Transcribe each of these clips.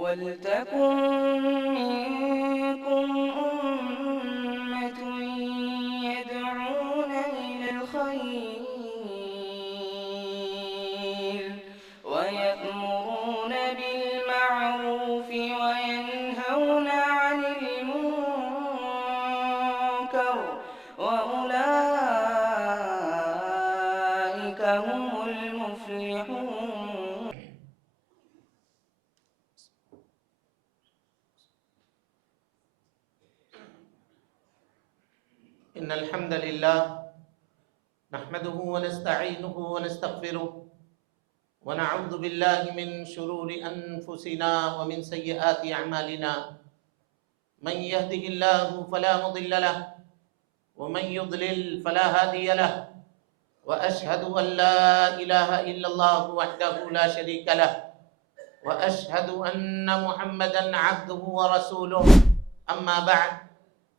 وَلْتَكُن مِّنكُمْ أُمَّةٌ يَدْعُونَ إِلَى الْخَيْرِ وَيَأْمُرُونَ بِالْمَعْرُوفِ وَيَنْهَوْنَ عَنِ الْمُنكَرِ وَأُولَٰئِكَ هُمُ الْمُفْلِحُونَ. إن الحمد لله نحمده ونستعينه ونستغفره ونعوذ بالله من شرور أنفسنا ومن سيئات أعمالنا من يهده الله فلا مضل له ومن يضلل فلا هادي له وأشهد أن لا إله إلا الله وحده لا شريك له وأشهد أن محمدا عبده ورسوله أما بعد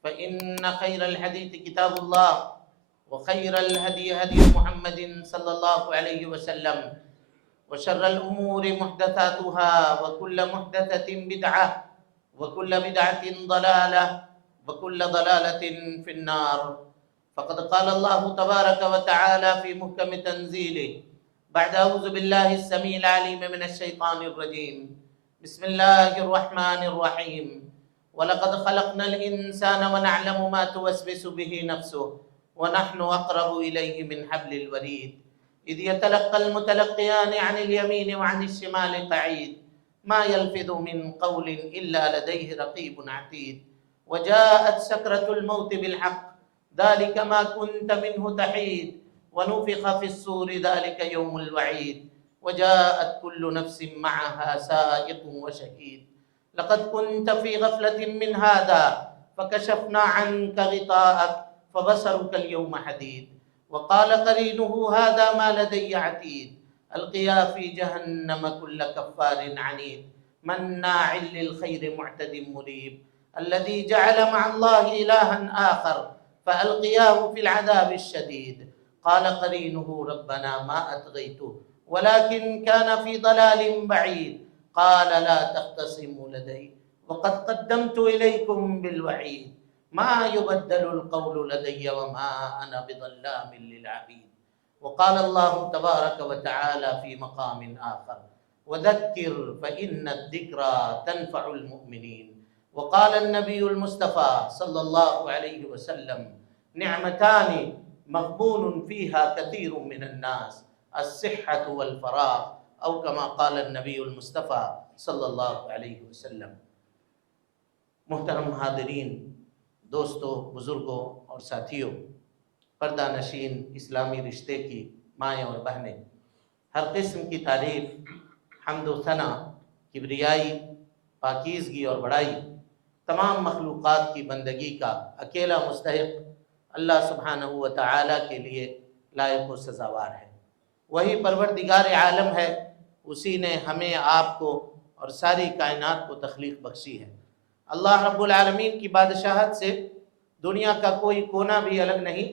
فإن خير الحديث كتاب الله وخير الهدي هدي محمد صلى الله عليه وسلم وشر الأمور محدثاتها وكل محدثة بدعة وكل بدعة ضلالة وكل ضلالة في النار. فقد قال الله تبارك وتعالى في محكم تنزيله بعد أعوذ بالله السميع العليم من الشيطان الرجيم بسم الله الرحمن الرحيم وَلَقَدْ خَلَقْنَا الْإِنسَانَ وَنَعْلَمُ مَا تُوَسْوِسُ بِهِ نَفْسُهُ وَنَحْنُ أَقْرَبُ إِلَيْهِ مِنْ حَبْلِ الْوَرِيدِ إِذْ يَتَلَقَّى الْمُتَلَقِّيَانِ عَنِ الْيَمِينِ وَعَنِ الشِّمَالِ قَعِيدٌ مَا يَلْفِظُ مِنْ قَوْلٍ إِلَّا لَدَيْهِ رَقِيبٌ عَتِيدٌ وَجَاءَتْ سَكْرَةُ الْمَوْتِ بِالْحَقِّ ذَلِكَ مَا كُنْتَ مِنْهُ تَحِيدُ وَنُفِخَ فِي الصُّورِ ذَلِكَ يَوْمُ الْوَعِيدِ وَجَاءَتْ كُلُّ نَفْسٍ مَعَهَا سَائِقٌ وَشَهِيدٌ لقد كنت في غفلة من هذا فكشفنا عنك غطاءك فبصرك اليوم حديد وقال قرينه هذا ما لدي عتيد ألقيا في جهنم كل كفار عنيد مناع للخير معتد مريب الذي جعل مع الله إلها آخر فألقياه في العذاب الشديد قال قرينه ربنا ما أطغيته ولكن كان في ضلال بعيد قال لا تختصموا لدي وقد قدمت إليكم بالوعيد ما يبدل القول لدي وما أنا بظلام للعبيد وقال الله تبارك وتعالى في مقام آخر وذكر فإن الذكرى تنفع المؤمنين وقال النبي المصطفى صلى الله عليه وسلم نعمتان مغبون فيها كثير من الناس الصحة والفراغ او کما قال النبی المصطفیٰ صلی اللہ علیہ وسلم. محترم حاضرین، دوستوں، بزرگوں اور ساتھیوں، پردہ نشین اسلامی رشتے کی مائیں اور بہنیں، ہر قسم کی تعریف، حمد و ثنا، کبریائی، پاکیزگی اور بڑائی تمام مخلوقات کی بندگی کا اکیلا مستحق اللہ سبحانہ و تعالی کے لیے لائق و سزاوار ہے. وہی پروردگار عالم ہے، اسی نے ہمیں آپ کو اور ساری کائنات کو تخلیق بخشی ہے. اللہ رب العالمین کی بادشاہت سے دنیا کا کوئی کونا بھی الگ نہیں.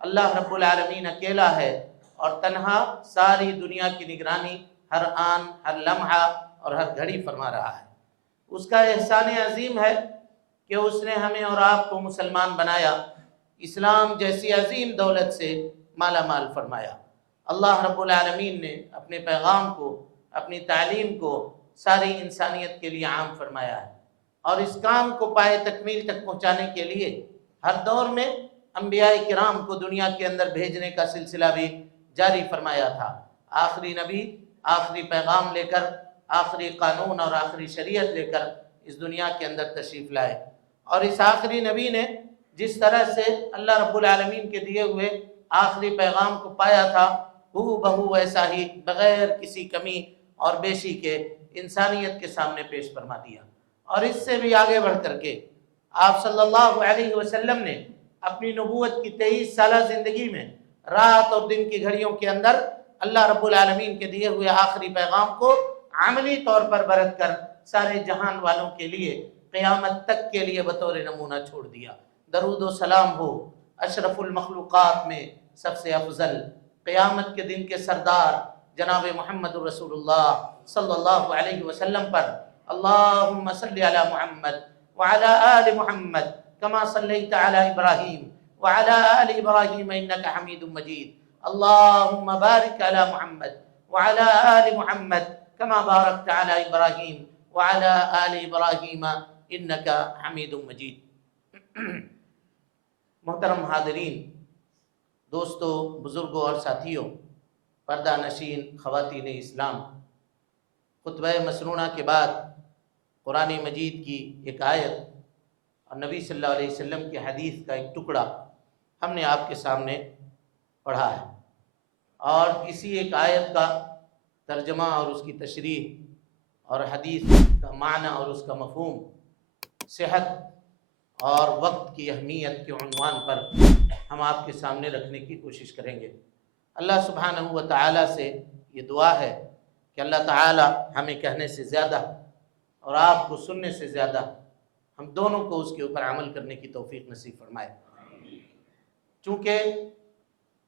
اللہ رب العالمین اکیلا ہے اور تنہا ساری دنیا کی نگرانی ہر آن، ہر لمحہ اور ہر گھڑی فرما رہا ہے. اس کا احسان عظیم ہے کہ اس نے ہمیں اور آپ کو مسلمان بنایا، اسلام جیسی عظیم دولت سے مالا مال فرمایا. اللہ رب العالمین نے اپنے پیغام کو، اپنی تعلیم کو ساری انسانیت کے لیے عام فرمایا ہے، اور اس کام کو پائے تکمیل تک پہنچانے کے لیے ہر دور میں انبیاء کرام کو دنیا کے اندر بھیجنے کا سلسلہ بھی جاری فرمایا تھا. آخری نبی آخری پیغام لے کر، آخری قانون اور آخری شریعت لے کر اس دنیا کے اندر تشریف لائے، اور اس آخری نبی نے جس طرح سے اللہ رب العالمین کے دیے ہوئے آخری پیغام کو پایا تھا، ہو بہو ایسا ہی بغیر کسی کمی اور بیشی کے انسانیت کے سامنے پیش فرما دیا. اور اس سے بھی آگے بڑھ کر کے آپ صلی اللہ علیہ وسلم نے اپنی نبوت کی 23 سالہ زندگی میں رات اور دن کی گھڑیوں کے اندر اللہ رب العالمین کے دیے ہوئے آخری پیغام کو عملی طور پر برت کر سارے جہان والوں کے لیے قیامت تک کے لیے بطور نمونہ چھوڑ دیا. درود و سلام ہو اشرف المخلوقات میں سب سے افضل، قیامت کے دن کے سردار جناب محمد رسول اللہ صلی اللہ علیہ وسلم پر، اللهم صل على محمد وعلى آل محمد كما صليت على إبراهيم وعلى آل إبراهيم إنك حميد مجيد. اللهم بارك على محمد وعلى آل محمد كما باركت على إبراهيم وعلى آل إبراهيم إنك حميد مجيد. محترم حاضرین، دوستو، بزرگوں اور ساتھیوں، پردہ نشین خواتین اسلام، خطبہ مسنونہ کے بعد قرآن مجید کی ایک آیت اور نبی صلی اللہ علیہ وسلم کی حدیث کا ایک ٹکڑا ہم نے آپ کے سامنے پڑھا ہے، اور اسی ایک آیت کا ترجمہ اور اس کی تشریح اور حدیث کا معنی اور اس کا مفہوم صحت اور وقت کی اہمیت کے عنوان پر ہم آپ کے سامنے رکھنے کی کوشش کریں گے. اللہ سبحانہ و تعالیٰ سے یہ دعا ہے کہ اللہ تعالیٰ ہمیں کہنے سے زیادہ اور آپ کو سننے سے زیادہ ہم دونوں کو اس کے اوپر عمل کرنے کی توفیق نصیب فرمائے. چونکہ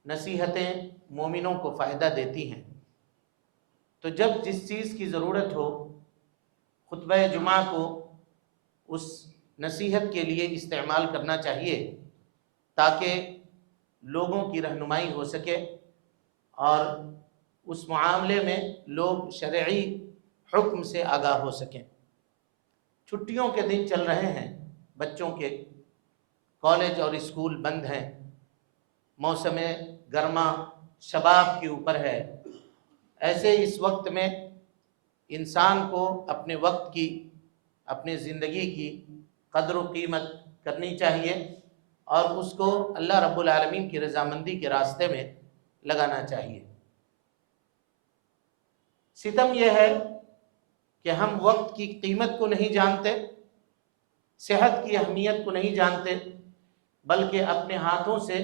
نصیحتیں مومنوں کو فائدہ دیتی ہیں، تو جب جس چیز کی ضرورت ہو خطبہ جمعہ کو اس نصیحت کے لیے استعمال کرنا چاہیے، تاکہ لوگوں کی رہنمائی ہو سکے اور اس معاملے میں لوگ شرعی حکم سے آگاہ ہو سکیں. چھٹیوں کے دن چل رہے ہیں، بچوں کے کالج اور اسکول بند ہیں، موسم گرما شباب کے اوپر ہے. ایسے اس وقت میں انسان کو اپنے وقت کی، اپنے زندگی کی قدر و قیمت کرنی چاہیے اور اس کو اللہ رب العالمین کی رضامندی کے راستے میں لگانا چاہیے. ستم یہ ہے کہ ہم وقت کی قیمت کو نہیں جانتے، صحت کی اہمیت کو نہیں جانتے، بلکہ اپنے ہاتھوں سے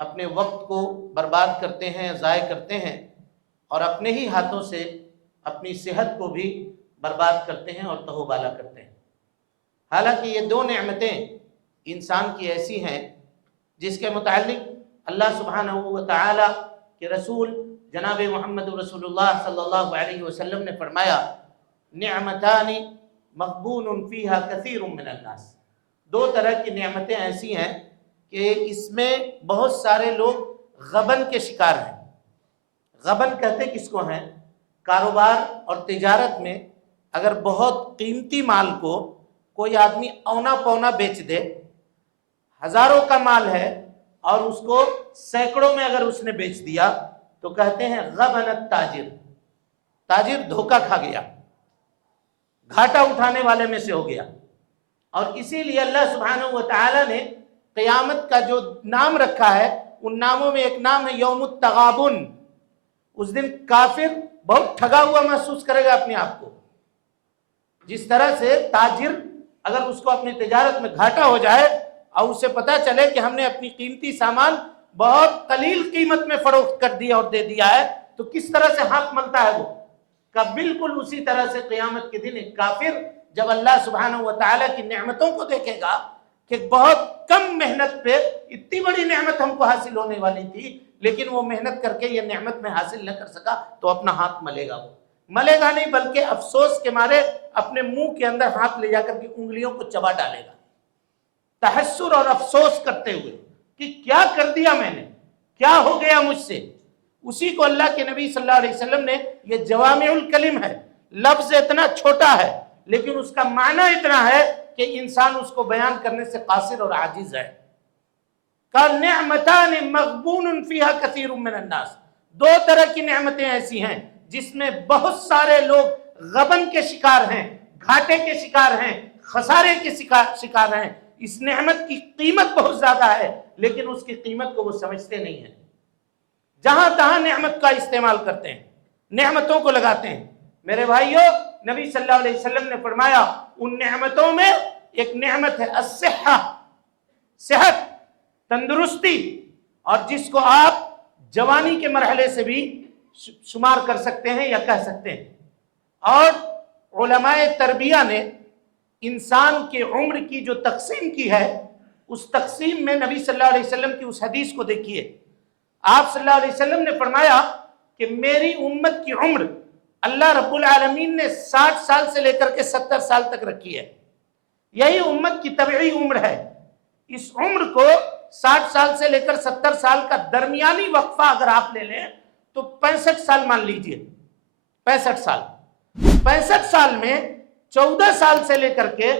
اپنے وقت کو برباد کرتے ہیں، ضائع کرتے ہیں، اور اپنے ہی ہاتھوں سے اپنی صحت کو بھی برباد کرتے ہیں اور تہو بالا کرتے ہیں. حالانکہ یہ دو نعمتیں انسان کی ایسی ہیں جس کے متعلق اللہ سبحانہ و تعالی کے رسول جناب محمد رسول اللہ صلی اللہ علیہ وسلم نے فرمایا، نعمتان مغبون فیہا کثیر من الناس. دو طرح کی نعمتیں ایسی ہیں کہ اس میں بہت سارے لوگ غبن کے شکار ہیں. غبن کہتے کس کو ہیں؟ کاروبار اور تجارت میں اگر بہت قیمتی مال کو کوئی آدمی اونا پونا بیچ دے، ہزاروں کا مال ہے اور اس کو سینکڑوں میں اگر اس نے بیچ دیا تو کہتے ہیں غبن التاجر، تاجر دھوکہ کھا گیا، گھاٹا اٹھانے والے میں سے ہو گیا. اور اسی لیے اللہ سبحانہ و تعالی نے قیامت کا جو نام رکھا ہے ان ناموں میں ایک نام ہے یوم التغابن. اس دن کافر بہت ٹھگا ہوا محسوس کرے گا اپنے آپ کو. جس طرح سے تاجر اگر اس کو اپنی تجارت میں گھاٹا ہو جائے اور اسے پتا چلے کہ ہم نے اپنی قیمتی سامان بہت قلیل قیمت میں فروخت کر دیا اور دے دیا ہے تو کس طرح سے ہاتھ ملتا ہے وہ، کہ بالکل اسی طرح سے قیامت کے دن ایک کافر جب اللہ سبحانہ و تعالیٰ کی نعمتوں کو دیکھے گا کہ بہت کم محنت پہ اتنی بڑی نعمت ہم کو حاصل ہونے والی تھی لیکن وہ محنت کر کے یہ نعمت میں حاصل نہ کر سکا تو اپنا ہاتھ ملے گا. وہ ملے گا نہیں بلکہ افسوس کے مارے اپنے منہ کے اندر ہاتھ لے جا کر کے انگلیوں کو چبا ڈالے گا، تحسر اور افسوس کرتے ہوئے کہ کیا کر دیا میں نے، کیا ہو گیا مجھ سے. اسی کو اللہ کے نبی صلی اللہ علیہ وسلم نے، یہ جوامع الکلم ہے، لفظ اتنا چھوٹا ہے لیکن اس کا معنی اتنا ہے کہ انسان اس کو بیان کرنے سے قاصر اور عاجز ہے. نعمتان مغبون فیہا کثیر من الناس. دو طرح کی نعمتیں ایسی ہیں جس میں بہت سارے لوگ غبن کے شکار ہیں، گھاٹے کے شکار ہیں، خسارے کے شکار ہیں. اس نعمت کی قیمت بہت زیادہ ہے لیکن اس کی قیمت کو وہ سمجھتے نہیں ہیں. جہاں تہاں نعمت کا استعمال کرتے ہیں، نعمتوں کو لگاتے ہیں. میرے بھائیوں، نبی صلی اللہ علیہ وسلم نے فرمایا ان نعمتوں میں ایک نعمت ہے الصحہ، صحت، تندرستی، اور جس کو آپ جوانی کے مرحلے سے بھی شمار کر سکتے ہیں یا کہہ سکتے ہیں. اور علماء تربیہ نے انسان کے عمر کی جو تقسیم کی ہے اس تقسیم میں نبی صلی اللہ علیہ وسلم کی اس حدیث کو دیکھیے. آپ صلی اللہ علیہ وسلم نے فرمایا کہ میری امت کی عمر اللہ رب العالمین نے 60 سال سے لے کر کے 70 سال تک رکھی ہے. یہی امت کی طبعی عمر ہے. اس عمر کو 60 سال سے لے کر 70 سال کا درمیانی وقفہ اگر آپ لے لیں تو 65 سال مان لیجئے. 65 سال 65 سال میں 14 سال سے لے کر کے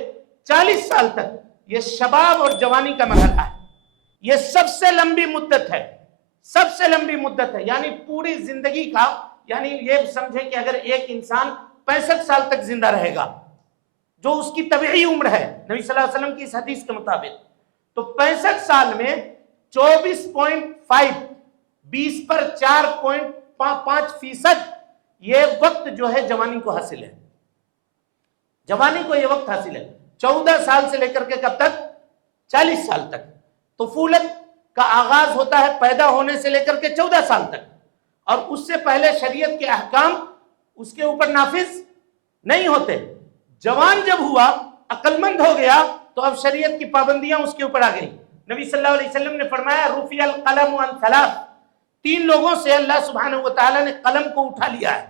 40 سال تک یہ شباب اور جوانی کا مرحلہ ہے. یہ سب سے لمبی مدت ہے. سب سے لمبی مدت ہے. یعنی پوری زندگی کا، یعنی یہ سمجھیں کہ اگر ایک انسان 65 سال تک زندہ رہے گا جو اس کی طبعی عمر ہے نبی صلی اللہ علیہ وسلم کی اس حدیث کے مطابق، تو 65 سال میں 24.5 20 پر 4.5% یہ وقت جو ہے جوانی کو حاصل ہے. جوانی کو یہ وقت حاصل ہے. 14 سال سے لے کر کے کب تک؟ 40 سال تک. طفولت کا آغاز ہوتا ہے پیدا ہونے سے لے کر کے 14 سال تک، اور اس سے پہلے شریعت کے احکام اس کے اوپر نافذ نہیں ہوتے. جوان جب ہوا، عقل مند ہو گیا، تو اب شریعت کی پابندیاں اس کے اوپر آ گئی. نبی صلی اللہ علیہ وسلم نے فرمایا رفع القلم عن ثلاث، 3 لوگوں سے اللہ سبحانہ وتعالی نے قلم کو اٹھا لیا ہے.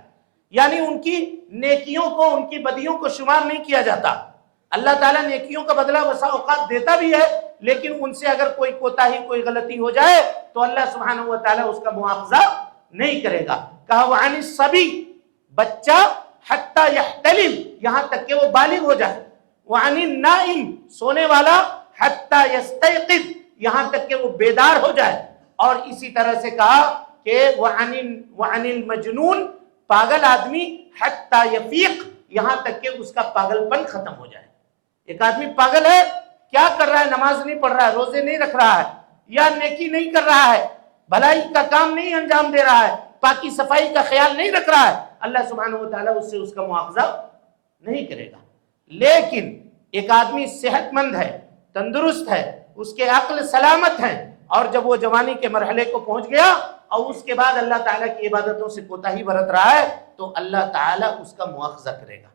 یعنی ان کی نیکیوں کو، ان کی بدیوں کو شمار نہیں کیا جاتا. اللہ تعالیٰ نیکیوں کا بدلہ بسا اوقات دیتا بھی ہے، لیکن ان سے اگر کوئی کوتاہی، کوئی غلطی ہو جائے تو اللہ سبحانہ وتعالی اس کا مواخذہ نہیں کرے گا. کہا وعن الصبی، بچہ، حتی یحتلم، یہاں تک کہ وہ بالغ ہو جائے. وعن النائم، سونے والا، حتی یستیقظ، یہاں تک کہ وہ بیدار ہو جائے. اور اسی طرح سے کہا کہ وعن المجنون، پاگل آدمی، حتی یفیق، یہاں تک کہ اس کا پاگل پن ختم ہو جائے. ایک آدمی پاگل ہے، کیا کر رہا ہے؟ نماز نہیں پڑھ رہا ہے، روزے نہیں رکھ رہا ہے، یا نیکی نہیں کر رہا ہے، بھلائی کا کام نہیں انجام دے رہا ہے، پاکی صفائی کا خیال نہیں رکھ رہا ہے، اللہ سبحانہ وتعالی اس سے اس کا مواخذہ نہیں کرے گا. لیکن ایک آدمی صحت مند ہے، تندرست ہے، اس کے عقل سلامت ہیں، اور جب وہ جوانی کے مرحلے کو پہنچ گیا اور اس کے بعد اللہ تعالیٰ کی عبادتوں سے کوتاہی برت رہا ہے، تو اللہ تعالیٰ اس کا مواخذہ کرے گا.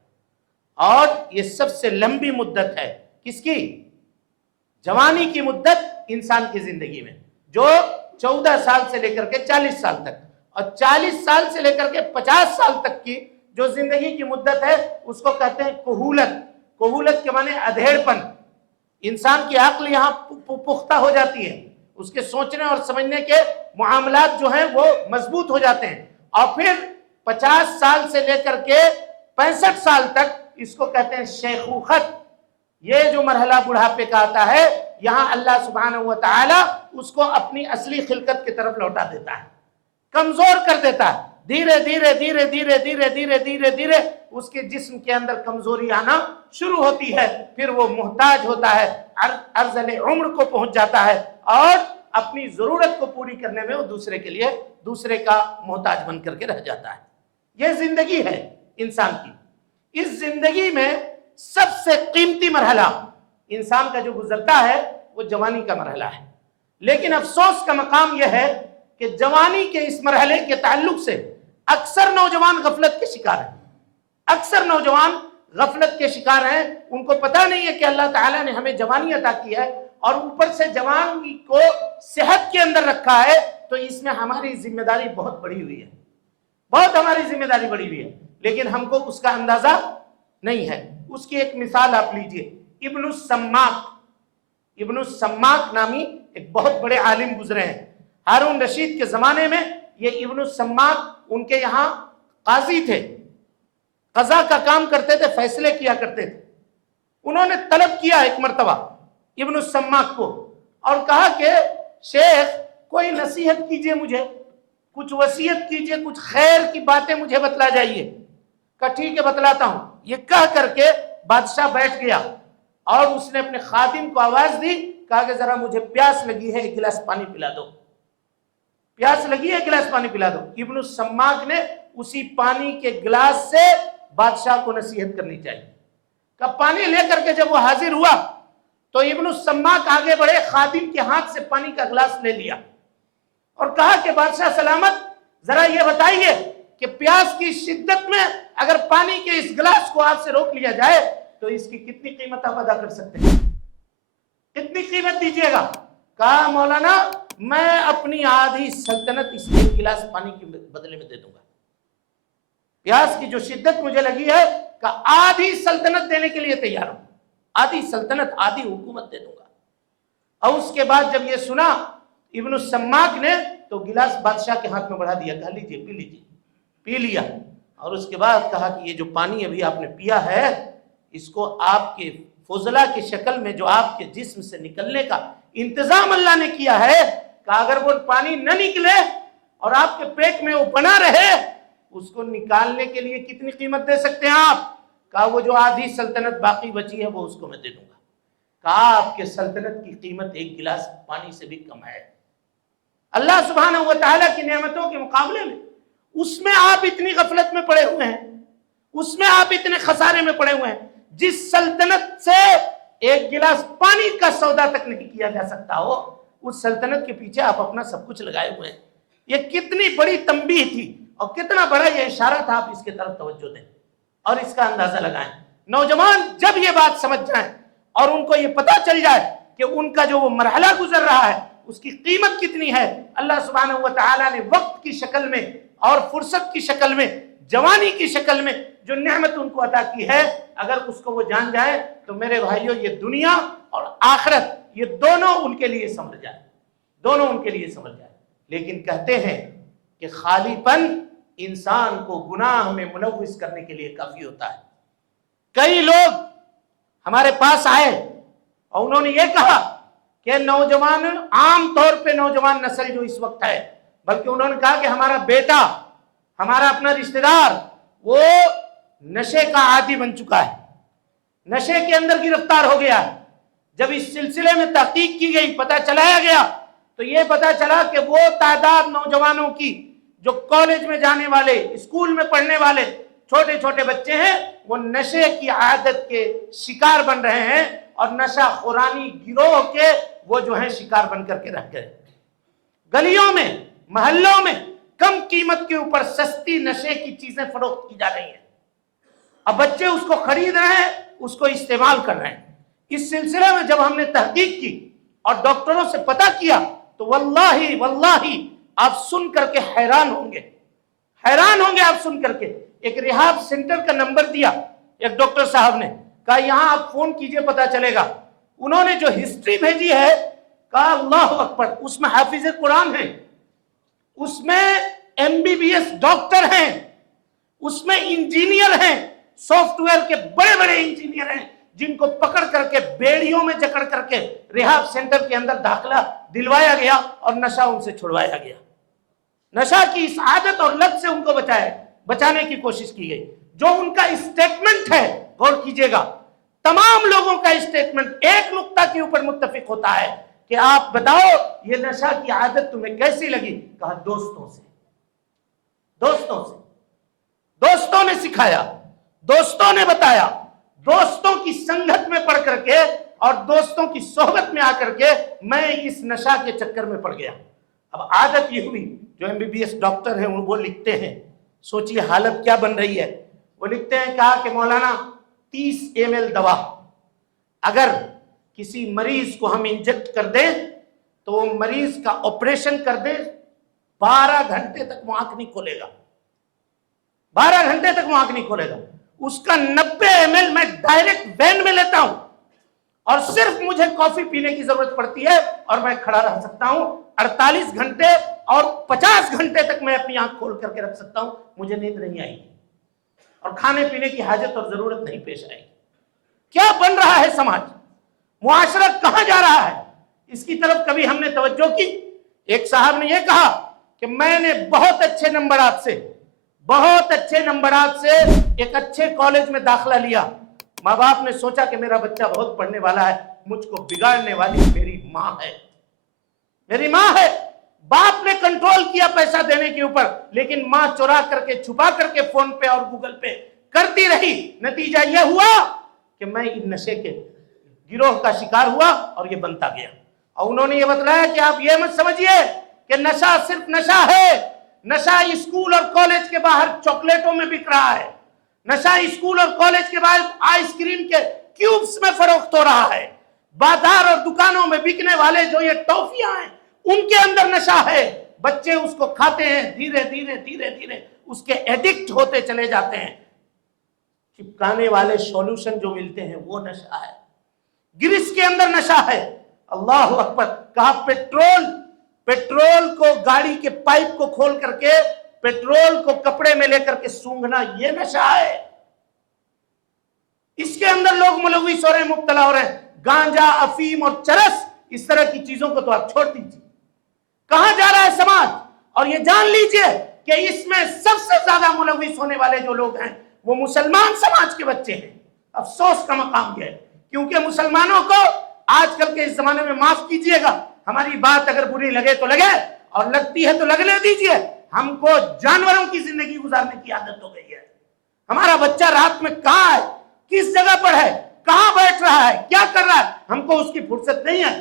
اور یہ سب سے لمبی مدت ہے کس کی؟ جوانی کی مدت انسان کی زندگی میں، جو 14 سال سے لے کر کے 40 سال تک، اور 40 سال سے لے کر کے 50 سال تک کی جو زندگی کی مدت ہے اس کو کہتے ہیں کہولت. کہولت کے معنی ادھیڑ پن. انسان کی عقل یہاں پختہ ہو جاتی ہے، اس کے سوچنے اور سمجھنے کے معاملات جو ہیں وہ مضبوط ہو جاتے ہیں. اور پھر 50 سال سے لے کر کے 65 سال تک اس کو کہتے ہیں شیخوخت. یہ جو مرحلہ بڑھاپے کا آتا ہے، یہاں اللہ سبحانہ وتعالی اس کو اپنی اصلی خلقت کی طرف لوٹا دیتا ہے، کمزور کر دیتا ہے. دھیرے دھیرے دھیرے دھیرے دھیرے دھیرے دھیرے دھیرے اس کے جسم کے اندر کمزوری آنا شروع ہوتی ہے. پھر وہ محتاج ہوتا ہے، ارذل عمر کو پہنچ جاتا ہے، اور اپنی ضرورت کو پوری کرنے میں وہ دوسرے کے لیے دوسرے کا محتاج بن کر کے رہ جاتا ہے. یہ زندگی ہے انسان کی. اس زندگی میں سب سے قیمتی مرحلہ انسان کا جو گزرتا ہے وہ جوانی کا مرحلہ ہے. لیکن افسوس کا مقام یہ ہے کہ جوانی کے اس مرحلے کے تعلق سے اکثر نوجوان غفلت کے شکار ہیں. اکثر نوجوان غفلت کے شکار ہیں. ان کو پتہ نہیں ہے کہ اللہ تعالیٰ نے ہمیں جوانی عطا کی ہے، اور اوپر سے جوانی کو صحت کے اندر رکھا ہے، تو اس میں ہماری ذمہ داری بہت بڑی ہوئی ہے. بہت ہماری ذمہ داری بڑی ہوئی ہے، لیکن ہم کو اس کا اندازہ نہیں ہے. اس کی ایک مثال آپ لیجئے. ابن السماک نامی ایک بہت بڑے عالم گزرے ہیں. ہارون رشید کے زمانے میں یہ ابن السماک ان کے یہاں قاضی تھے، قضا کا کام کرتے تھے، فیصلے کیا کرتے تھے. انہوں نے طلب کیا ایک مرتبہ ابن السماک کو، اور کہا کہ شیخ کوئی نصیحت کیجئے، مجھے کچھ وصیت کیجئے، کچھ خیر کی باتیں مجھے بتلا جائیے. کہا ٹھیک ہے بتلاتا ہوں. یہ کہہ کر کے بادشاہ بیٹھ گیا، اور اس نے اپنے خادم کو آواز دی، کہا کہ ذرا مجھے پیاس لگی ہے، ایک گلاس پانی پلا دو. پیاس لگی ہے، ایک گلاس پانی پلا دو. ابن السماک نے اسی پانی کے گلاس سے بادشاہ کو نصیحت کرنی چاہیے. کہ پانی لے کر کے جب وہ حاضر ہوا تو ابن السماک آگے بڑھے، خادم کے ہاتھ سے پانی کا گلاس لے لیا اور کہا کہ بادشاہ سلامت، ذرا یہ بتائیے کہ پیاس کی شدت میں اگر پانی کے اس گلاس کو آپ سے روک لیا جائے تو اس کی کتنی قیمت آپ ادا کر سکتے ہیں؟ کتنی قیمت دیجیے گا؟ کہا مولانا میں اپنی آدھی سلطنت اس ایک گلاس پانی کے بدلے میں دے دوں گا. پیاس کی جو شدت مجھے لگی ہے کہ آدھی سلطنت دینے کے لیے تیار ہوں، آدھی سلطنت، آدھی حکومت دے دوں گا۔ اور اس کے بعد جب یہ سنا ابن السماک نے تو گلاس بادشاہ کے ہاتھ میں بڑھا دیا، کہا لیجیے پی لیجیے، پی لیا۔ اور اس کے بعد کہا کہ یہ جو پانی ابھی آپ نے پیا ہے اس کو آپ کے فضلہ کی شکل میں جو آپ کے جسم سے نکلنے کا انتظام اللہ نے کیا ہے، کہ اگر وہ پانی نہ نکلے اور آپ کے پیٹ میں وہ بنا رہے، اس کو نکالنے کے لیے کتنی قیمت دے سکتے ہیں آپ؟ کہا وہ جو آدھی سلطنت باقی بچی ہے وہ اس کو میں دے دوں گا۔ کہا آپ کے سلطنت کی قیمت ایک گلاس پانی سے بھی کم ہے۔ اللہ سبحانہ و تعالیٰ کی نعمتوں کے مقابلے میں اس میں آپ اتنی غفلت میں پڑے ہوئے ہیں، اس میں آپ اتنے خسارے میں پڑے ہوئے ہیں، جس سلطنت سے ایک گلاس پانی کا سودا تک نہیں کیا جا سکتا ہو، اس سلطنت کے پیچھے آپ اپنا سب کچھ لگائے ہوئے ہیں۔ یہ کتنی بڑی تنبیہ تھی اور کتنا بڑا یہ اشارہ تھا، آپ اس کے طرف توجہ دیں اور اس کا اندازہ لگائیں۔ نوجوان جب یہ بات سمجھ جائیں اور ان کو یہ پتہ چل جائے کہ ان کا جو وہ مرحلہ گزر رہا ہے اس کی قیمت کتنی ہے، اللہ سبحانہ و تعالیٰ نے وقت کی شکل میں اور فرصت کی شکل میں، جوانی کی شکل میں جو نعمت ان کو عطا کی ہے، اگر اس کو وہ جان جائے تو میرے بھائیوں یہ دنیا اور آخرت یہ دونوں ان کے لیے سمجھ جائے، دونوں ان کے لیے سمجھ جائے۔ لیکن کہتے ہیں کہ خالی پن انسان کو گناہ میں ملوث کرنے کے لیے کافی ہوتا ہے۔ کئی لوگ ہمارے پاس آئے اور انہوں نے یہ کہا کہ نوجوان، عام طور پہ نوجوان نسل جو اس وقت ہے، بلکہ انہوں نے کہا کہ ہمارا بیٹا، ہمارا اپنا رشتہ دار وہ نشے کا عادی بن چکا ہے، نشے کے اندر گرفتار ہو گیا ہے۔ جب اس سلسلے میں تحقیق کی گئی، پتہ چلایا گیا تو یہ پتہ چلا کہ وہ تعداد نوجوانوں کی جو کالج میں جانے والے، اسکول میں پڑھنے والے چھوٹے چھوٹے بچے ہیں، وہ نشے کی عادت کے شکار بن رہے ہیں اور نشہ خورانی گروہ کے وہ جو ہیں شکار بن کر کے رہ گئے۔ گلیوں میں، محلوں میں کم قیمت کے اوپر سستی نشے کی چیزیں فروخت کی جا رہی ہیں، اب بچے اس کو خرید رہے ہیں، اس کو استعمال کر رہے ہیں۔ اس سلسلے میں جب ہم نے تحقیق کی اور ڈاکٹروں سے پتہ کیا تو واللہ آپ سن کر کے حیران ہوں گے، حیران ہوں گے آپ سن کر کے۔ ایک ریہاب سینٹر کا نمبر دیا ایک ڈاکٹر صاحب نے، کہا یہاں آپ فون کیجئے پتہ چلے گا۔ انہوں نے جو ہسٹری بھیجی ہے، کہا اللہ اکبر، اس میں حافظ قرآن ہیں، اس میں MBBS ڈاکٹر ہیں، اس میں انجینئر ہیں، سافٹ ویئر کے بڑے بڑے انجینئر ہیں، جن کو پکڑ کر کے بیڑیوں میں جکڑ کر کے ریہاب سینٹر کے اندر داخلہ دلوایا گیا اور نشہ ان سے چھڑوایا گیا۔ نشہ کی اس عادت اور لت سے ان کو بچانے کی کوشش کی گئی۔ جو ان کا اسٹیٹمنٹ ہے، غور کیجئے گا، تمام لوگوں کا اسٹیٹمنٹ ایک نقطہ کے اوپر متفق ہوتا ہے کہ آپ بتاؤ یہ نشہ کی عادت تمہیں کیسی لگی؟ کہا دوستوں سے، دوستوں سے، دوستوں نے سکھایا، دوستوں نے بتایا، دوستوں کی سنگت میں پڑھ کر کے اور دوستوں کی صحبت میں آ کر کے میں اس نشہ کے چکر میں پڑ گیا۔ اب عادت یہ ہوئی، جو MBBS ڈاکٹر ہیں وہ لکھتے ہیں، سوچئے حالت کیا بن رہی ہے، وہ لکھتے ہیں کہا کہ مولانا 30 ml دوا اگر کسی مریض کو ہم انجیکٹ کر دیں تو وہ مریض کا آپریشن کر دیں، 12 گھنٹے تک وہ آنکھ نہیں کھولے گا، 12 گھنٹے تک وہ آنکھ نہیں کھولے گا۔ اس کا 90 ml میں ڈائریکٹ وین میں لیتا ہوں اور صرف مجھے کافی پینے کی ضرورت پڑتی ہے اور میں کھڑا رہ سکتا ہوں 48 گھنٹے اور 50 گھنٹے تک میں اپنی آنکھ کھول کر کے رکھ سکتا ہوں، مجھے نیند نہیں آئی اور کھانے پینے کی حاجت اور ضرورت نہیں پیش آئی۔ کیا بن رہا ہے سماج، معاشرہ کہاں جا رہا ہے، اس کی طرف کبھی ہم نے توجہ کی؟ ایک صاحب نے یہ کہا کہ میں نے بہت اچھے نمبرات سے ایک اچھے کالج میں داخلہ لیا، ماں باپ نے سوچا کہ میرا بچہ بہت پڑھنے والا ہے، مجھ کو بگاڑنے والی میری ماں ہے۔ باپ نے کنٹرول کیا پیسہ دینے کے اوپر، لیکن ماں چورا کر کے، چھپا کر کے فون پہ اور گوگل پہ کرتی رہی۔ نتیجہ یہ ہوا کہ میں ان نشے کے گروہ کا شکار ہوا اور یہ بنتا گیا۔ اور انہوں نے یہ بتلایا کہ آپ یہ مت سمجھیے کہ نشہ صرف نشہ ہے، نشہ اسکول اور کالج کے باہر چاکلیٹوں میں بک رہا ہے، نشہ اسکول اور کالج کے باہر آئس کریم کے کیوبس میں فروخت ہو رہا ہے، بازار اور دکانوں میں بکنے والے جو یہ ٹافیاں ہیں ان کے اندر نشہ ہے، بچے اس کو کھاتے ہیں، دھیرے دھیرے اس کے ایڈکٹ ہوتے چلے جاتے ہیں. چپکانے والے سولوشن جو ملتے ہیں وہ نشہ ہے. گرس کے اندر نشہ ہے. اللہ اکبر. کہا پیٹرول کو گاڑی کے پائپ کو کھول کر کے پیٹرول کو کپڑے میں لے کر کے سونگھنا یہ نشہ ہے. اس کے اندر لوگ ملوث ہو رہے ہیں, مبتلا ہو رہے ہیں. گانجا, افیم اور چرس, اس طرح کی چیزوں کو تو آپ چھوڑ دیجیے. کہاں جا رہا ہے سماج؟ اور یہ جان لیجئے کہ اس میں سب سے زیادہ ملوث ہونے والے جو لوگ ہیں وہ مسلمان سماج کے بچے ہیں. افسوس کا مقام یہ ہے, کیونکہ مسلمانوں کو آج کل کے اس زمانے میں, معاف کیجئے گا, ہماری بات اگر بری لگے تو لگے, اور لگتی ہے تو لگنے دیجئے, ہم کو جانوروں کی زندگی گزارنے کی عادت ہو گئی ہے. ہمارا بچہ رات میں کہاں ہے, کس جگہ پر ہے, کہاں بیٹھ رہا ہے, کیا کر رہا ہے, ہم کو اس کی فرصت نہیں ہے.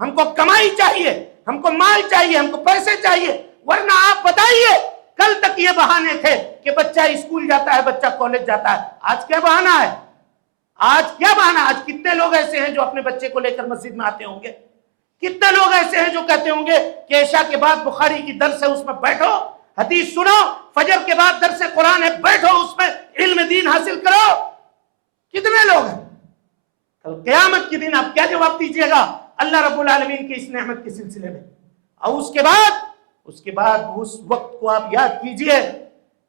ہم کو کمائی چاہیے, ہم کو مال چاہیے, ہم کو پیسے چاہیے. ورنہ آپ بتائیے, کل تک یہ بہانے تھے کہ بچہ اسکول جاتا ہے, بچہ کالج جاتا ہے. آج کیا بہانہ ہے؟ آج کیا بہانہ؟ آج کتنے لوگ ایسے ہیں جو اپنے بچے کو لے کر مسجد میں آتے ہوں گے؟ کتنے لوگ ایسے ہیں جو کہتے ہوں گے کہ عشاء کے بعد بخاری کی درس ہے, اس میں بیٹھو, حدیث سنو, فجر کے بعد درس قرآن ہے, بیٹھو, اس میں علم دین حاصل کرو. کتنے لوگ ہیں؟ کل قیامت کے دن آپ کیا جواب دیجئے گا اللہ رب العالمین کی اس نعمت کے سلسلے میں؟ اور اس کے بعد اس وقت کو آپ یاد کیجئے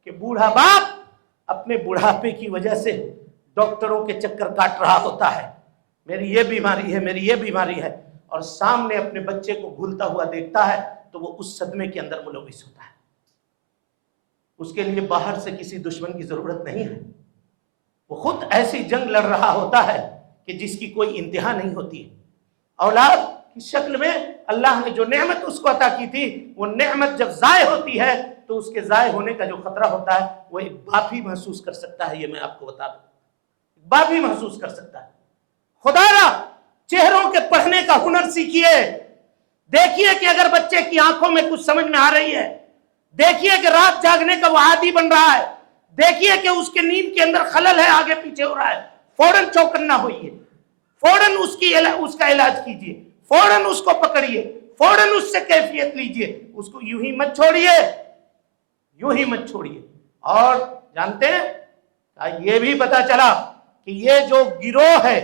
کہ بوڑھا باپ اپنے بڑھاپے کی وجہ سے ڈاکٹروں کے چکر کاٹ رہا ہوتا ہے, میری یہ بیماری ہے, میری یہ بیماری ہے, اور سامنے اپنے بچے کو گھلتا ہوا دیکھتا ہے تو وہ اس صدمے کے اندر ملوث ہوتا ہے. اس کے لیے باہر سے کسی دشمن کی ضرورت نہیں ہے. وہ خود ایسی جنگ لڑ رہا ہوتا ہے کہ جس کی کوئی انتہا نہیں ہوتی. اولاد کی شکل میں اللہ نے جو نعمت اس کو عطا کی تھی, وہ نعمت جب ضائع ہوتی ہے تو اس کے ضائع ہونے کا جو خطرہ ہوتا ہے وہ ایک باپ ہی محسوس کر سکتا ہے. یہ میں آپ کو بتا دوں, باپ ہی محسوس کر سکتا ہے. خدا را چہروں کے پڑھنے کا ہنر سیکھیے. دیکھیے کہ اگر بچے کی آنکھوں میں کچھ سمجھ میں آ رہی ہے, دیکھیے کہ رات جاگنے کا وہ عادی بن رہا ہے, دیکھیے کہ اس کے نیند کے اندر خلل ہے, آگے پیچھے ہو رہا ہے, فوراً چوکنا ہوئیے, فوراً اس کا علاج کیجیے, فوراً اس کو پکڑیے, فوراً اس سے کیفیت لیجیے, اس کو یوں ہی مت چھوڑیے, یوں ہی مت چھوڑیے. اور جانتے ہیں یہ بھی پتا چلا کہ یہ جو گروہ ہے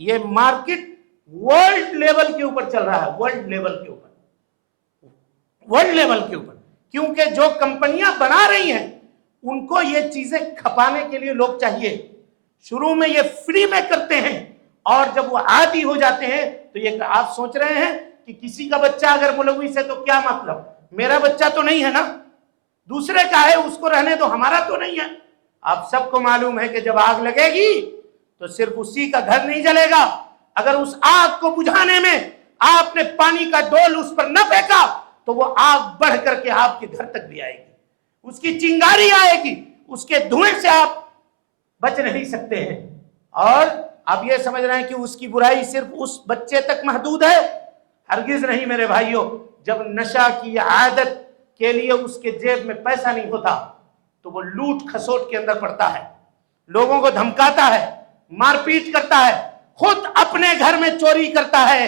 یہ مارکیٹ ورلڈ لیول کے اوپر چل رہا ہے, ورلڈ لیول کے اوپر, ورلڈ لیول کے اوپر, کیونکہ جو کمپنیاں بنا رہی ہیں ان کو یہ چیزیں کھپانے کے لیے لوگ چاہیے. شروع میں یہ فری میں کرتے ہیں, اور جب وہ عادی ہو جاتے ہیں تو یہ آپ سوچ رہے ہیں کہ کسی کا بچہ اگر ملوث ہے تو کیا مطلب, میرا بچہ تو نہیں ہے نا, دوسرے کا ہے, اس کو رہنے تو ہمارا تو نہیں ہے. آپ سب کو معلوم ہے کہ جب آگ لگے گی تو صرف اسی کا گھر نہیں جلے گا. اگر اس آگ کو بجھانے میں آپ نے پانی کا ڈول اس پر نہ پھینکا تو وہ آگ بڑھ کر کے آپ کے گھر تک بھی آئے گی, اس کی چنگاری آئے گی, اس کے دھوئیں سے آپ بچ نہیں سکتے ہیں. اور آپ یہ سمجھ رہے ہیں کہ اس کی برائی صرف اس بچے تک محدود ہے؟ ہرگز نہیں میرے بھائیوں. جب نشہ کی عادت کے لیے اس کے جیب میں پیسہ نہیں ہوتا تو وہ لوٹ کھسوٹ کے اندر پڑتا ہے, لوگوں کو دھمکاتا ہے, مار پیٹ کرتا ہے, خود اپنے گھر میں چوری کرتا ہے.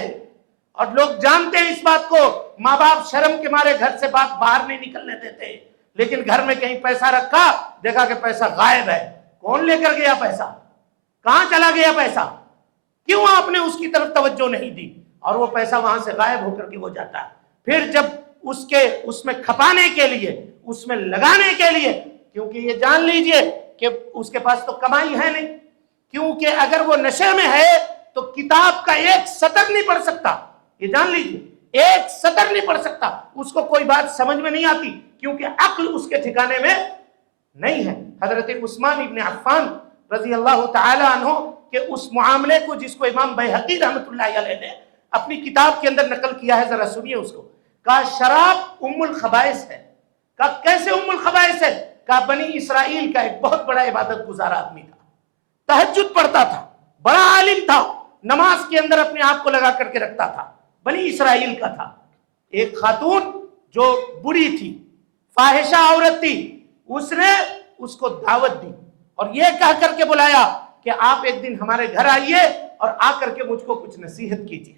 اور لوگ جانتے ہیں اس بات کو, ماں باپ شرم کے مارے گھر سے بات باہر نہیں نکلنے دیتے, لیکن گھر میں کہیں پیسہ رکھا, دیکھا کہ پیسہ غائب ہے. کون لے کر گیا پیسہ, کہاں چلا گیا پیسہ, کیوں آپ نے اس کی طرف توجہ نہیں دی, اور وہ پیسہ وہاں سے غائب ہو کر کے وہ جاتا ہے. پھر جب اس میں کھپانے کے لیے, اس میں لگانے کے لیے, کیونکہ یہ جان لیجئے کہ اس کے پاس تو کمائی ہے نہیں, کیونکہ اگر وہ نشے میں ہے تو کتاب کا ایک سطر نہیں پڑھ سکتا, یہ جان لیجئے, ایک سطر نہیں پڑھ سکتا, اس کو کوئی بات سمجھ میں نہیں آتی, کیونکہ عقل اس کے ٹھکانے میں نہیں ہے. حضرت عثمان ابن عفان رضی اللہ تعالی عنہ کہ اس معاملے کو جس کو امام بیہقی رحمۃ اللہ علیہ نے اپنی کتاب کے اندر نقل کیا ہے, ذرا سنیے اس کو. کہا شراب ام الخبائث ہے. کہا کیسے ام الخبائث ہے؟ کہا بنی اسرائیل کا ایک بہت بڑا عبادت گزار آدمی تھا, تہجد پڑھتا تھا, بڑا عالم تھا, نماز کے اندر اپنے آپ کو لگا کر کے رکھتا تھا, بنی اسرائیل کا تھا. ایک خاتون جو بری تھی, فاحشہ عورت تھی, اس نے اس کو دعوت دی اور یہ کہہ کر کے بلایا کہ آپ ایک دن ہمارے گھر آئیے اور آ کر کے مجھ کو کچھ نصیحت کیجیے.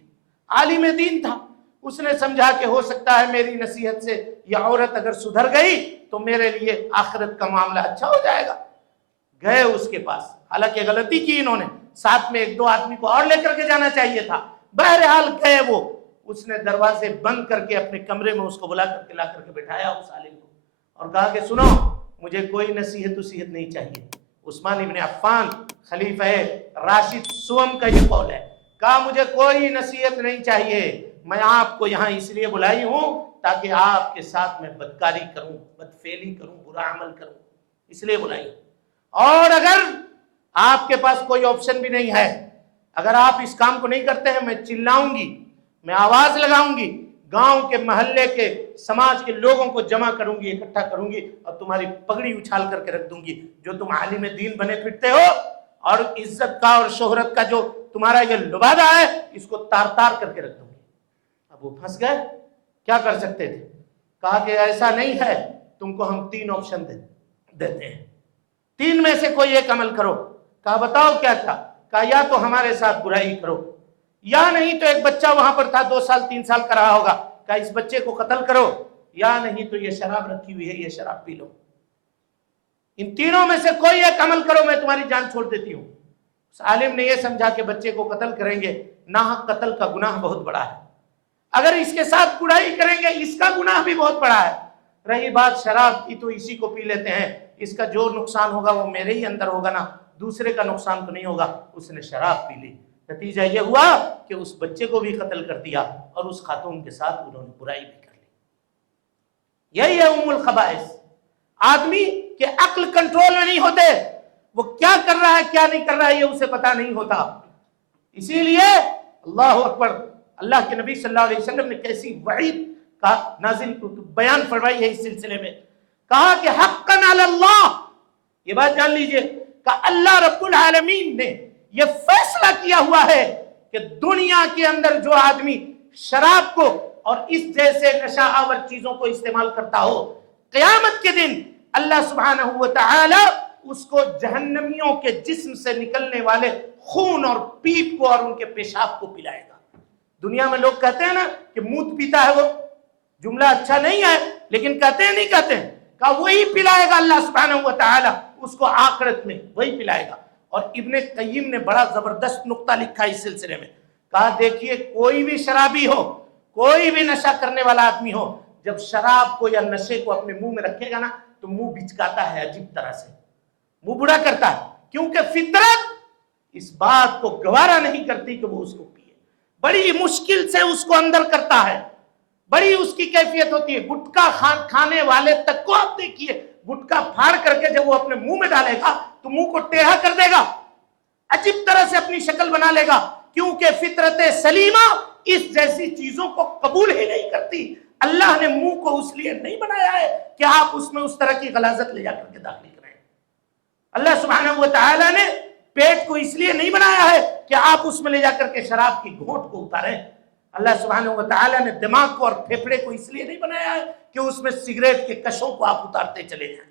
عالم دین تھا, اس نے سمجھا کہ ہو سکتا ہے میری نصیحت سے یہ عورت اگر سدھر گئی تو میرے لیے آخرت کا معاملہ اچھا ہو جائے گا. گئے اس کے پاس، حالانکہ غلطی کی انہوں نے، ساتھ میں ایک دو آدمی کو اور لے کر کے جانا چاہیے تھا. بہرحال گئے وہ، اس نے دروازے بند کر کے اپنے کمرے میں اس کو بلا کر کے لا کر کے بٹھایا اس عالم کو، اور کہا کہ سنو مجھے کوئی نصیحت وصیحت نہیں چاہیے. عثمان ابن عفان خلیفہ راشد سوم کا یہ قول ہے، کہا مجھے کوئی نصیحت نہیں چاہیے، میں آپ کو یہاں اس لیے بلائی ہوں تاکہ آپ کے ساتھ میں بدکاری کروں، بدفعلی کروں، برا عمل کروں، اس لیے بلائی. اور اگر آپ کے پاس کوئی آپشن بھی نہیں ہے، اگر آپ اس کام کو نہیں کرتے ہیں، میں چلاؤں گی، میں آواز لگاؤں گی، گاؤں کے محلے کے سماج کے لوگوں کو جمع کروں گی، اکٹھا کروں گی، اور تمہاری پگڑی اچھال کر کے رکھ دوں گی. جو تم عالم دین بنے پھرتے ہو اور عزت کا اور شہرت کا جو تمہارا یہ لبادہ ہے، اس کو تار تار کر کے رکھ دوں گی. اب وہ پھنس گئے، کیا کر سکتے تھے؟ کہا کہ ایسا نہیں ہے، تم کو ہم 3 آپشن دیتے ہیں، 3 میں سے کوئی ایک عمل کرو. کہا بتاؤ کیا تھا؟ کہا یا تو ہمارے ساتھ برائی کرو، یا نہیں تو ایک بچہ وہاں پر تھا 2 سال 3 سال کا رہا ہوگا، کہا اس بچے کو قتل کرو، یا نہیں تو یہ شراب رکھی ہوئی ہے، یہ شراب پی لو. ان تینوں میں سے کوئی ایک عمل کرو، میں تمہاری جان چھوڑ دیتی ہوں. اس عالم نے یہ سمجھا کہ بچے کو قتل کریں گے، ناحق قتل کا گناہ بہت بڑا ہے، اگر اس کے ساتھ برائی کریں گے اس کا گناہ بھی بہت بڑا ہے. رہی بات شراب کی تو اسی کو پی لیتے ہیں، اس کا جو نقصان ہوگا وہ میرے ہی اندر ہوگا نا، دوسرے کا نقصان تو نہیں ہوگا. اس نے شراب پی لی، نتیجہ یہ ہوا کہ اس بچے کو بھی قتل کر دیا اور اس خاتون کے ساتھ انہوں نے برائی بھی کر لی. یہی ہے ام الخبائث. آدمی کے عقل کنٹرول میں نہیں ہوتے، وہ کیا کر رہا ہے کیا نہیں کر رہا ہے یہ اسے پتا نہیں ہوتا. اسی لیے اللہ اکبر، اللہ کے نبی صلی اللہ علیہ وسلم نے کیسی وعید کا نازل بیان فرمائی ہے اس سلسلے میں. کہا کہ حقا علی اللہ، یہ بات جان لیجئے کہ اللہ رب العالمین نے یہ فیصلہ کیا ہوا ہے کہ دنیا کے اندر جو آدمی شراب کو اور اس جیسے نشہ آور چیزوں کو استعمال کرتا ہو، قیامت کے دن اللہ سبحانہ وتعالی اس کو جہنمیوں کے جسم سے نکلنے والے خون اور پیپ کو اور ان کے پیشاب کو پلائے گا. دنیا میں لوگ کہتے ہیں نا کہ موت پیتا ہے، وہ جملہ اچھا نہیں ہے لیکن کہتے ہیں نہیں کہتے ہیں، کہ وہی پلائے گا اللہ سبحانہ وتعالی اس کو آخرت میں، وہی پلائے گا. اور ابن قیم نے بڑا زبردست نقطہ لکھا اس سلسلے میں، کہا دیکھیے کوئی بھی شرابی ہو، کوئی بھی نشہ کرنے والا آدمی ہو، جب شراب کو یا نشے کو اپنے منہ میں رکھے گا نا تو منہ بچکاتا ہے عجیب طرح سے، منہ بڑا کرتا ہے، کیونکہ فطرت اس بات کو گوارا نہیں کرتی کہ وہ اس کو پیے. بڑی مشکل سے اس کو اندر کرتا ہے، بڑی اس کی کیفیت ہوتی ہے. گٹکا کھانے والے تک کو آپ دیکھیے، گٹکا پھاڑ کر کے جب وہ اپنے منہ میں ڈالے گا تو منہ کو ٹیڑھا کر دے گا، عجیب طرح سے اپنی شکل بنا لے گا، کیونکہ فطرت سلیمہ اس جیسی چیزوں کو قبول ہی نہیں کرتی. اللہ نے منہ کو اس لیے نہیں بنایا ہے کہ آپ اس میں اس طرح کی غلاظت لے جا کر کے داخل کریں. اللہ سبحانہ وتعالی نے پیٹ کو اس لیے نہیں بنایا ہے کہ آپ اس میں لے جا کر کے شراب کی گھونٹ کو اتاریں. اللہ سبحانہ وتعالی نے دماغ کو اور پھیپھڑے کو اس لیے نہیں بنایا ہے کہ اس میں سگریٹ کے کشوں کو آپ اتارتے چلے جائیں،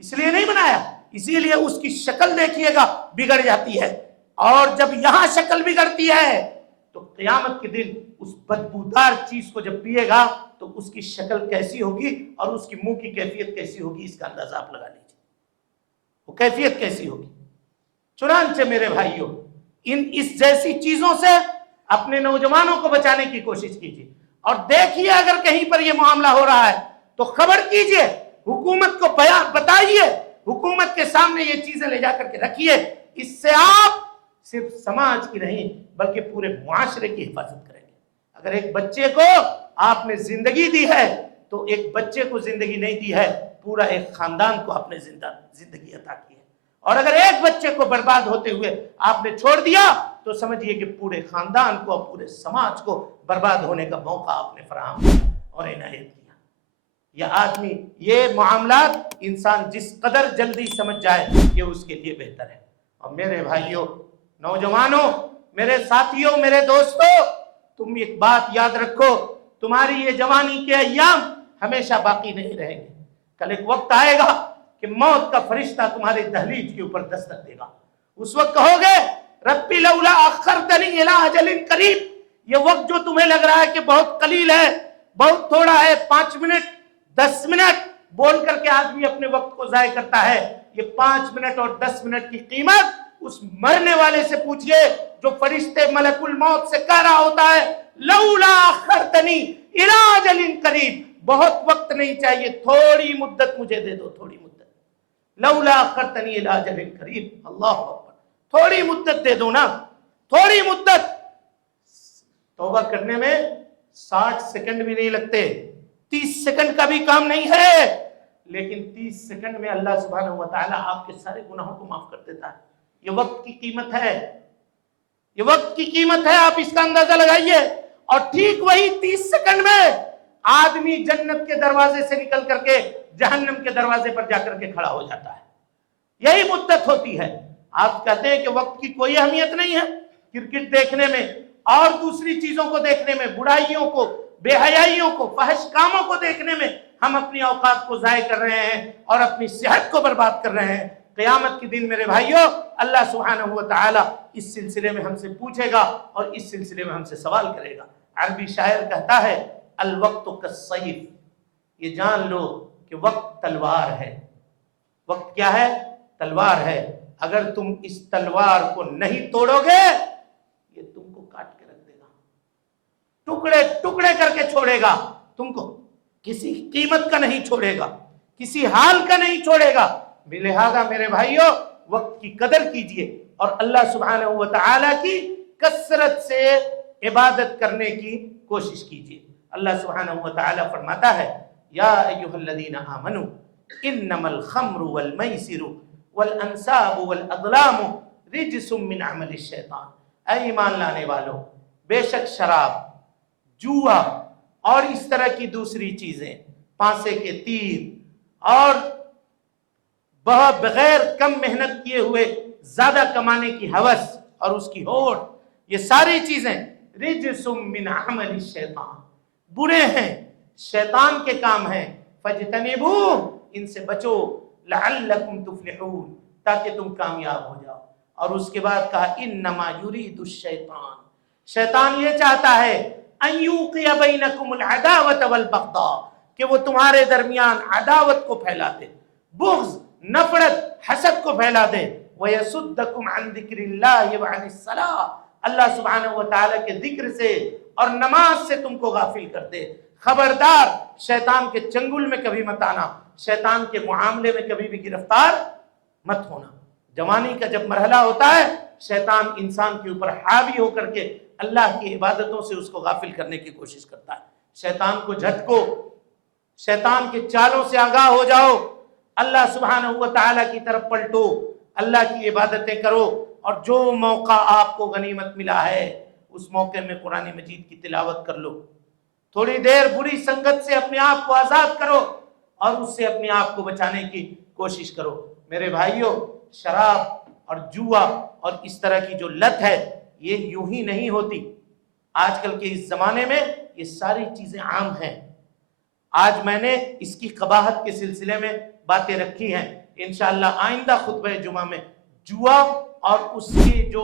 اس لیے نہیں بنایا. اسی لیے اس کی شکل دیکھیے گا بگڑ جاتی ہے، اور جب یہاں شکل بگڑتی ہے تو قیامت کے دن اس بدبودار چیز کو جب پیے گا تو اس کی شکل کیسی ہوگی اور اس کی منہ کی کیفیت کیسی ہوگی، اس کا اندازہ آپ لگا لیجیے، وہ کیفیت کیسی ہوگی. چنانچہ میرے بھائیوں، اس جیسی چیزوں سے اپنے نوجوانوں کو بچانے کی کوشش کیجیے، اور دیکھیے اگر کہیں پر یہ معاملہ ہو رہا ہے تو خبر کیجیے، حکومت کو بتائیے، حکومت کے سامنے یہ چیزیں لے جا کر کے رکھیے. اس سے آپ صرف سماج کی نہیں بلکہ پورے معاشرے کی حفاظت کریں گے. اگر ایک بچے کو آپ نے زندگی دی ہے تو ایک بچے کو زندگی نہیں دی ہے، پورا ایک خاندان کو آپ نے زندگی عطا کی ہے. اور اگر ایک بچے کو برباد ہوتے ہوئے آپ نے چھوڑ دیا تو سمجھیے کہ پورے خاندان کو، پورے سماج کو برباد ہونے کا موقع آپ نے فراہم اور عنایت کیا. یہ آدمی، یہ معاملات انسان جس قدر جلدی سمجھ جائے یہ اس کے لیے بہتر ہے. اور میرے بھائیوں، نوجوانوں، میرے ساتھیوں، میرے دوستوں، تم ایک بات یاد رکھو، تمہاری یہ جوانی کے ایام ہمیشہ باقی نہیں رہیں گے. کل ایک وقت آئے گا کہ موت کا فرشتہ تمہارے دہلیز کے اوپر دستک دے گا. اس وقت کہو گے ربی لولا اخرتنی الی اجل قریب، یہ وقت جو تمہیں لگ رہا ہے کہ بہت قلیل ہے، بہت تھوڑا ہے، 5 منٹ 10 منٹ بول کر کے آدمی اپنے وقت کو ضائع کرتا ہے، یہ 5 منٹ اور 10 منٹ کی قیمت اس مرنے والے سے پوچھئے جو فرشتے ملک الموت سے کہہ رہا ہوتا ہے لولا اخرتنی الی اجل قریب، بہت وقت نہیں چاہیے، تھوڑی مدت مجھے دے دو، تھوڑی مدت، لولا اخرتنی الی اجل قریب، اللہ اکبر، تھوڑی مدت دے دو نا، تھوڑی مدت۔ توبہ کرنے میں 60 سیکنڈ بھی نہیں لگتے، 30 سیکنڈ کا بھی کام نہیں ہے، لیکن 30 سیکنڈ میں اللہ سبحانہ وتعالی آپ کے سارے گناہوں کو معاف کر دیتا ہے۔ یہ وقت کی قیمت ہے، یہ وقت کی قیمت ہے، آپ اس کا اندازہ لگائیے۔ اور ٹھیک وہی 30 سیکنڈ میں آدمی جنت کے دروازے سے نکل کر کے جہنم کے دروازے پر جا کر کے کھڑا ہو جاتا ہے، یہی مدت ہوتی ہے۔ آپ کہتے ہیں کہ وقت کی کوئی اہمیت نہیں ہے، کرکٹ دیکھنے میں اور دوسری چیزوں کو دیکھنے میں، برائیوں کو، بے حیائیوں کو، فحش کاموں کو دیکھنے میں ہم اپنی اوقات کو ضائع کر رہے ہیں اور اپنی صحت کو برباد کر رہے ہیں۔ قیامت کے دن میرے بھائیوں اللہ سبحانہ وتعالی اس سلسلے میں ہم سے پوچھے گا اور اس سلسلے میں ہم سے سوال کرے گا۔ عربی شاعر کہتا ہے الوقت کالسیف، یہ جان لو کہ وقت تلوار ہے۔ وقت کیا ہے؟ تلوار ہے۔ اگر تم اس تلوار کو نہیں توڑو گے یہ تم کو کاٹ کے رکھ دے گا، ٹکڑے ٹکڑے کر کے چھوڑے گا تم کو، کسی قیمت کا نہیں چھوڑے گا، کسی حال کا نہیں چھوڑے گا۔ لہذا میرے بھائیوں وقت کی قدر کیجئے اور اللہ سبحانہ وتعالی کی کثرت سے عبادت کرنے کی کوشش کیجئے۔ اللہ سبحانہ وتعالی فرماتا ہے یا ایھا الذین آمنوا انما الخمر والمیسر والانصاب والازلام رجس من عمل الشیطان، اے ایمان لانے والوں، بے شک شراب، جوا اور اس طرح کی دوسری چیزیں، پانسے کے تیر اور بغیر کم محنت کیے ہوئے زیادہ کمانے کی ہوس اور اس کی ہوڑ، یہ ساری چیزیں رجس من عمل الشیطان، برے ہیں، شیطان کے کام ہیں، فاجتنبوہ، ان سے بچو، لعلکم تفلحون، تاکہ تم کامیاب ہو جاؤ۔ اور اس کے بعد کہا انما یرید الشیطان، شیطان یہ چاہتا ہے ان یوقع بینکم العداوۃ والبغضاء، کہ وہ تمہارے درمیان عداوت کو پھیلا دے، بغض، نفرت، حسد کو پھیلا دے، وَيَسُدَّكُمْ عَنْ ذِكْرِ اللَّهِ وَعَنِ الصَّلَاةِ، اللہ سبحانہ وتعالی کے ذکر سے اور نماز سے تم کو غافل کر دے۔ خبردار شیطان کے چنگل میں کبھی مت آنا، شیطان کے معاملے میں کبھی بھی گرفتار مت ہونا۔ جوانی کا جب مرحلہ ہوتا ہے شیطان انسان کے اوپر حاوی ہو کر کے اللہ کی عبادتوں سے اس کو غافل کرنے کی کوشش کرتا ہے۔ شیطان کو جھٹکو، شیطان کے چالوں سے آگاہ ہو جاؤ، اللہ سبحانہ وتعالی کی طرف پلٹو، اللہ کی عبادتیں کرو، اور جو موقع آپ کو غنیمت ملا ہے اس موقع میں قرآن مجید کی تلاوت کر لو، تھوڑی دیر بری سنگت سے اپنے آپ کو آزاد کرو اور اس سے اپنے آپ کو بچانے کی کوشش کرو۔ میرے بھائیوں شراب اور جوا اور اس طرح کی جو لت ہے یہ یوں ہی نہیں ہوتی، آج کل کے اس زمانے میں یہ ساری چیزیں عام ہیں۔ آج میں نے اس کی قباحت کے سلسلے میں باتیں رکھی ہیں، انشاءاللہ آئندہ خطبہ جمعہ میں جوا اور اس کی جو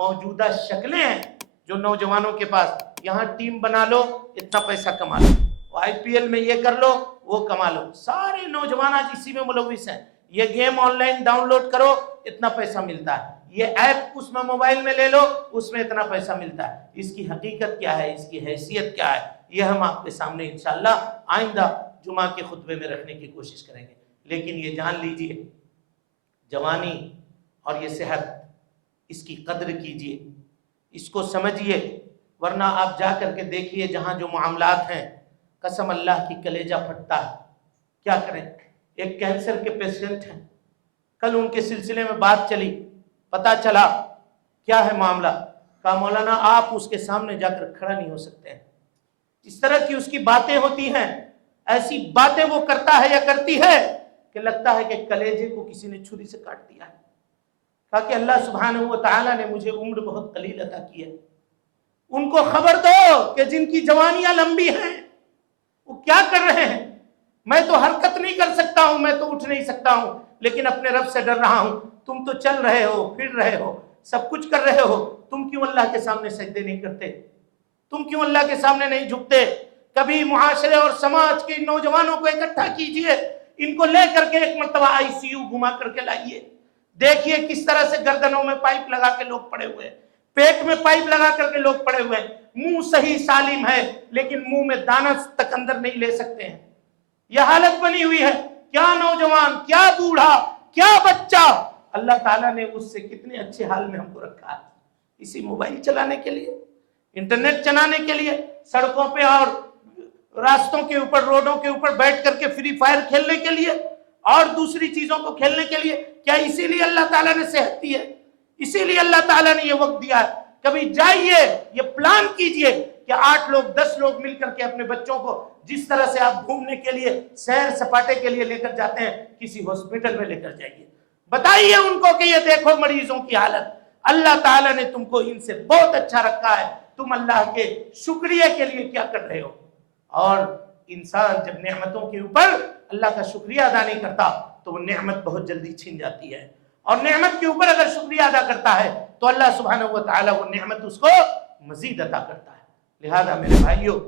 موجودہ شکلیں ہیں، جو نوجوانوں کے پاس، یہاں ٹیم بنا لو اتنا پیسہ کما لو، آئی پی ایل میں یہ کر لو وہ کما لو، سارے نوجوان آج اسی میں ملوث ہیں، یہ game online download کرو اتنا پیسہ ملتا ہے، یہ ایپ اس میں موبائل میں لے لو اس میں اتنا پیسہ ملتا ہے۔ اس کی حقیقت کیا ہے، اس کی حیثیت کیا ہے، یہ ہم آپ کے سامنے انشاءاللہ آئندہ جمعہ کے خطبے میں رکھنے کی کوشش کریں گے۔ لیکن یہ جان لیجئے جوانی اور یہ صحت، اس کی قدر کیجئے، اس کو سمجھیے، ورنہ آپ جا کر کے دیکھیے جہاں جو معاملات ہیں قسم اللہ کی کلیجہ پھٹتا ہے۔ کیا کریں، ایک کینسر کے پیشنٹ ہیں، کل ان کے سلسلے میں بات چلی، پتا چلا کیا ہے معاملہ، کہا مولانا آپ اس کے سامنے جا کر کھڑا نہیں ہو سکتے ہیں، اس طرح کی اس کی باتیں ہوتی ہیں، ایسی باتیں وہ کرتا ہے یا کرتی ہے کہ لگتا ہے کہ کلیجے کو کسی نے چھری سے کاٹ دیا ہے۔ کہا کہ اللہ سبحانہ وتعالی نے مجھے عمر بہت قلیل عطا کی ہے، ان کو خبر دو کہ جن کی جوانیاں لمبی ہیں وہ کیا کر رہے ہیں۔ میں تو حرکت نہیں کر سکتا ہوں، میں تو اٹھ نہیں سکتا ہوں، لیکن اپنے رب سے ڈر رہا ہوں۔ تم تو چل رہے ہو، پھر رہے ہو، سب کچھ کر رہے ہو، تم کیوں اللہ کے سامنے سجدے نہیں کرتے؟ تم کیوں اللہ کے سامنے نہیں جھکتے؟ کبھی معاشرے اور سماج کے نوجوانوں کو اکٹھا کیجئے، ان کو لے کر کے ایک مرتبہ ICU گھما کر کے لائیے، دیکھیے کس طرح سے گردنوں میں پائپ لگا کے لوگ پڑے ہوئے ہیں، پیٹ میں پائپ لگا کر کے لوگ پڑے ہوئے ہیں، منہ صحیح سالم ہے لیکن منہ میں دانہ تک اندر نہیں لے سکتے ہیں۔ یہ حالت بنی ہوئی ہے۔ کیا نوجوان، کیا بوڑھا، کیا بچہ، اللہ تعالیٰ نے اس سے کتنے اچھے حال میں ہم کو رکھا ہے، اسی موبائل چلانے کے لیے، انٹرنیٹ چلانے کے لیے، سڑکوں پہ اور راستوں کے اوپر، روڈوں کے اوپر بیٹھ کر کے فری فائر کھیلنے کے لیے اور دوسری چیزوں کو کھیلنے کے لیے۔ کیا اسی لیے اللہ تعالیٰ نے صحت دی ہے؟ اسی لیے اللہ تعالیٰ نے یہ وقت دیا ہے؟ کبھی جائیے، یہ پلان کیجئے کہ 8 لوگ 10 لوگ مل کر کے اپنے بچوں کو جس طرح سے آپ گھومنے کے لیے، سیر سپاٹے کے لیے لے کر جاتے ہیں، کسی ہاسپٹل میں لے کر جائیے، بتائیے ان کو کہ یہ دیکھو مریضوں کی حالت، اللہ تعالیٰ نے تم کو ان سے بہت اچھا رکھا ہے، تم اللہ کے شکریہ کے لیے کیا کر رہے ہو؟ اور انسان جب نعمتوں کے اوپر اللہ کا شکریہ ادا نہیں کرتا تو وہ نعمت بہت جلدی چھن جاتی ہے، اور نعمت کے اوپر اگر شکریہ ادا کرتا ہے تو اللہ سبحانہ و تعالیٰ وہ نعمت اس کو مزید عطا کرتا ہے۔ لہذا میرے بھائیوں،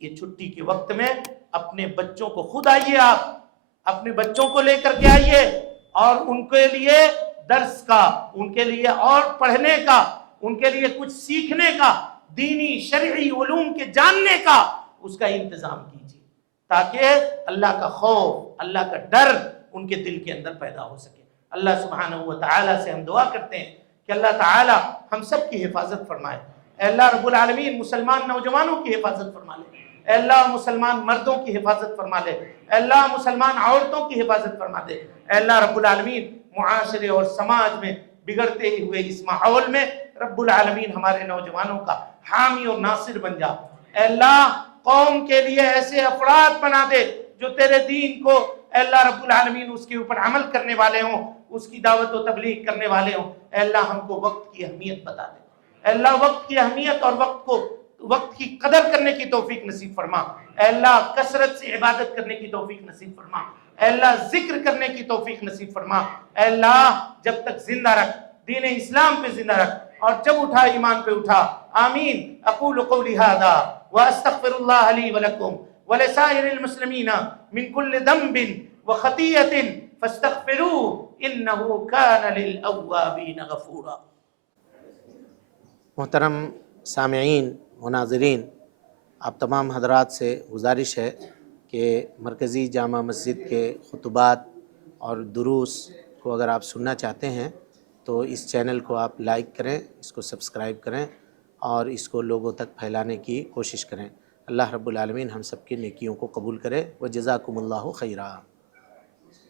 یہ چھٹی کے وقت میں اپنے بچوں کو خود آئیے، آپ اپنے بچوں کو لے کر کے آئیے اور ان کے لیے درس کا، ان کے لیے اور پڑھنے کا، ان کے لیے کچھ سیکھنے کا، دینی شرعی علوم کے جاننے کا اس کا انتظام کیجیے، تاکہ اللہ کا خوف، اللہ کا ڈر ان کے دل کے اندر پیدا ہو سکے۔ اللہ سبحانہ و تعالیٰ سے ہم دعا کرتے ہیں کہ اللہ تعالیٰ ہم سب کی حفاظت فرمائے۔ اے اللہ رب العالمین مسلمان نوجوانوں کی حفاظت فرما لے، اے اللہ مسلمان مردوں کی حفاظت فرما لے، اے اللہ مسلمان عورتوں کی حفاظت فرما دے، اے اللہ رب العالمین معاشرے اور سماج میں بگڑتے ہوئے اس ماحول میں رب العالمین ہمارے نوجوانوں کا حامی اور ناصر بن جا۔ اے اللہ قوم کے لیے ایسے افراد بنا دے جو تیرے دین کو اے اللہ رب العالمین اس کے اوپر عمل کرنے والے ہوں، اس کی دعوت و تبلیغ کرنے والے ہوں۔ اے اللہ ہم کو وقت کی اہمیت بتا دے، اے اللہ وقت کی اہمیت اور وقت کی قدر کرنے کی توفیق نصیب فرما۔ اے اللہ کثرت سے عبادت کرنے کی توفیق نصیب فرما، اے اللہ ذکر کرنے کی توفیق نصیب فرما، اے اللہ جب تک زندہ رکھ، دین اسلام پہ زندہ رکھ، اور جب اٹھا ایمان پہ اٹھا۔ آمین۔ اقول قولی ھذا واستغفر اللہ لی ولکم ولسائر المسلمین من کل ذنب وخطیئۃ فاستغفروہ انہ کان للأوابین غفورا۔ محترم سامعین و ناظرین، آپ تمام حضرات سے گزارش ہے کہ مرکزی جامع مسجد کے خطبات اور دروس کو اگر آپ سننا چاہتے ہیں تو اس چینل کو آپ لائک کریں، اس کو سبسکرائب کریں اور اس کو لوگوں تک پھیلانے کی کوشش کریں۔ اللہ رب العالمین ہم سب کی نیکیوں کو قبول کرے۔ وجزاکم اللہ خیرا۔